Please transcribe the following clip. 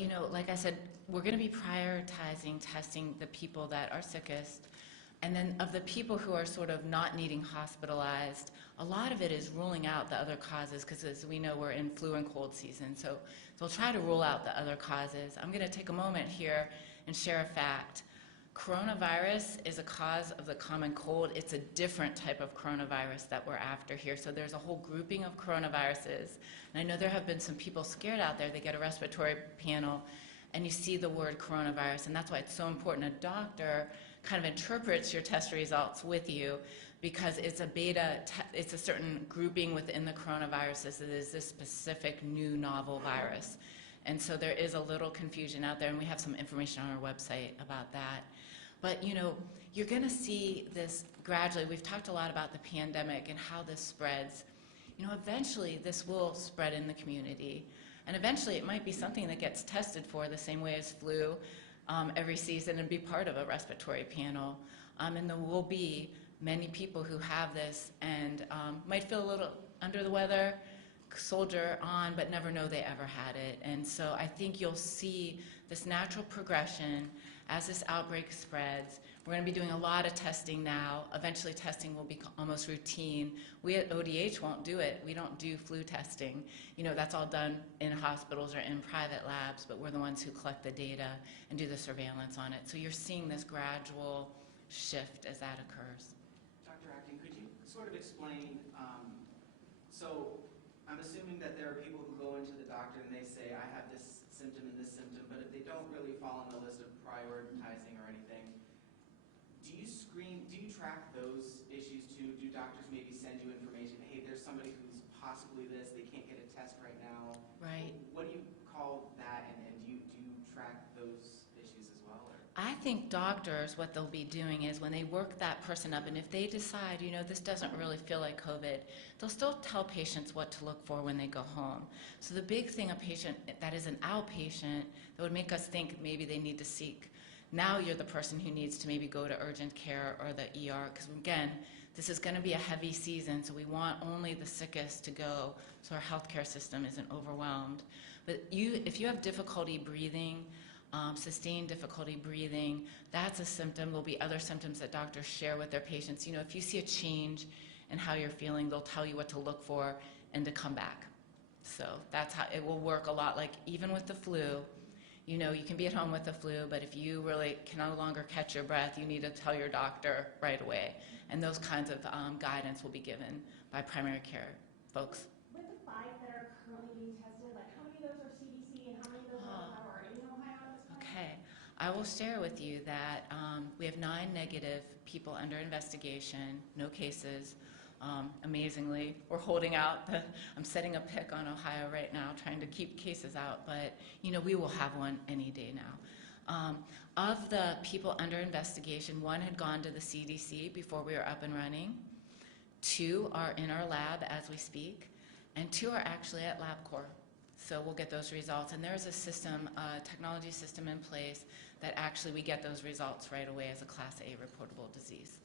you know, like I said, we're going to be prioritizing testing the people that are sickest. And then of the people who are sort of not needing hospitalized, a lot of it is ruling out the other causes, because as we know, we're in flu and cold season. So we'll try to rule out the other causes. I'm going to take a moment here and share a fact. Coronavirus is a cause of the common cold. It's a different type of coronavirus that we're after here. So there's a whole grouping of coronaviruses. And I know there have been some people scared out there. They get a respiratory panel and you see the word coronavirus, and that's why it's so important a doctor kind of interprets your test results with you, because it's a beta, it's a certain grouping within the coronaviruses. It is this specific new novel virus. And so there is a little confusion out there, and we have some information on our website about that. But you know, you're going to see this gradually. We've talked a lot about the pandemic and how this spreads. You know, eventually this will spread in the community, and eventually it might be something that gets tested for the same way as flu every season and be part of a respiratory panel. And there will be many people who have this and might feel a little under the weather, soldier on, but never know they ever had it. And so I think you'll see this natural progression as this outbreak spreads. We're going to be doing a lot of testing now. Eventually testing will be almost routine. We at ODH won't do it. We don't do flu testing. You know, that's all done in hospitals or in private labs, but we're the ones who collect the data and do the surveillance on it. So you're seeing this gradual shift as that occurs. Dr. Acton, could you sort of explain, so I'm assuming that there are people who go into the doctor and they say, I have this symptom and this symptom, but if they don't really fall on the list of prioritizing or anything, do you screen, do you track those issues too? Do doctors maybe send you information, hey, there's somebody who's possibly this, they can't get a test right now? Right. What do you call that, and do you track those issues as well? Or? I think doctors, what they'll be doing is when they work that person up, and if they decide, you know, this doesn't really feel like COVID, they'll still tell patients what to look for when they go home. So the big thing a patient that is an outpatient that would make us think maybe they need to seek, now you're the person who needs to maybe go to urgent care or the ER, because again, this is going to be a heavy season, so we want only the sickest to go so our healthcare system isn't overwhelmed. But if you have difficulty breathing, sustained difficulty breathing, that's a symptom. There'll be other symptoms that doctors share with their patients. You know, if you see a change in how you're feeling, they'll tell you what to look for and to come back. So that's how it will work a lot. Like even with the flu, you know, you can be at home with the flu, but if you really can no longer catch your breath, you need to tell your doctor right away. And those kinds of guidance will be given by primary care folks. With the 5 that are currently being tested, like how many of those are CDC and how many of those are in Ohio at this point? Okay. I will share with you that we have 9 negative people under investigation, no cases. Amazingly, we're holding out. I'm setting a pick on Ohio right now, trying to keep cases out, but you know, we will have one any day now. Of the people under investigation, 1 had gone to the CDC before we were up and running. 2 are in our lab as we speak, and 2 are actually at LabCorp. So we'll get those results, and there's a system, a technology system in place that actually we get those results right away as a Class A reportable disease.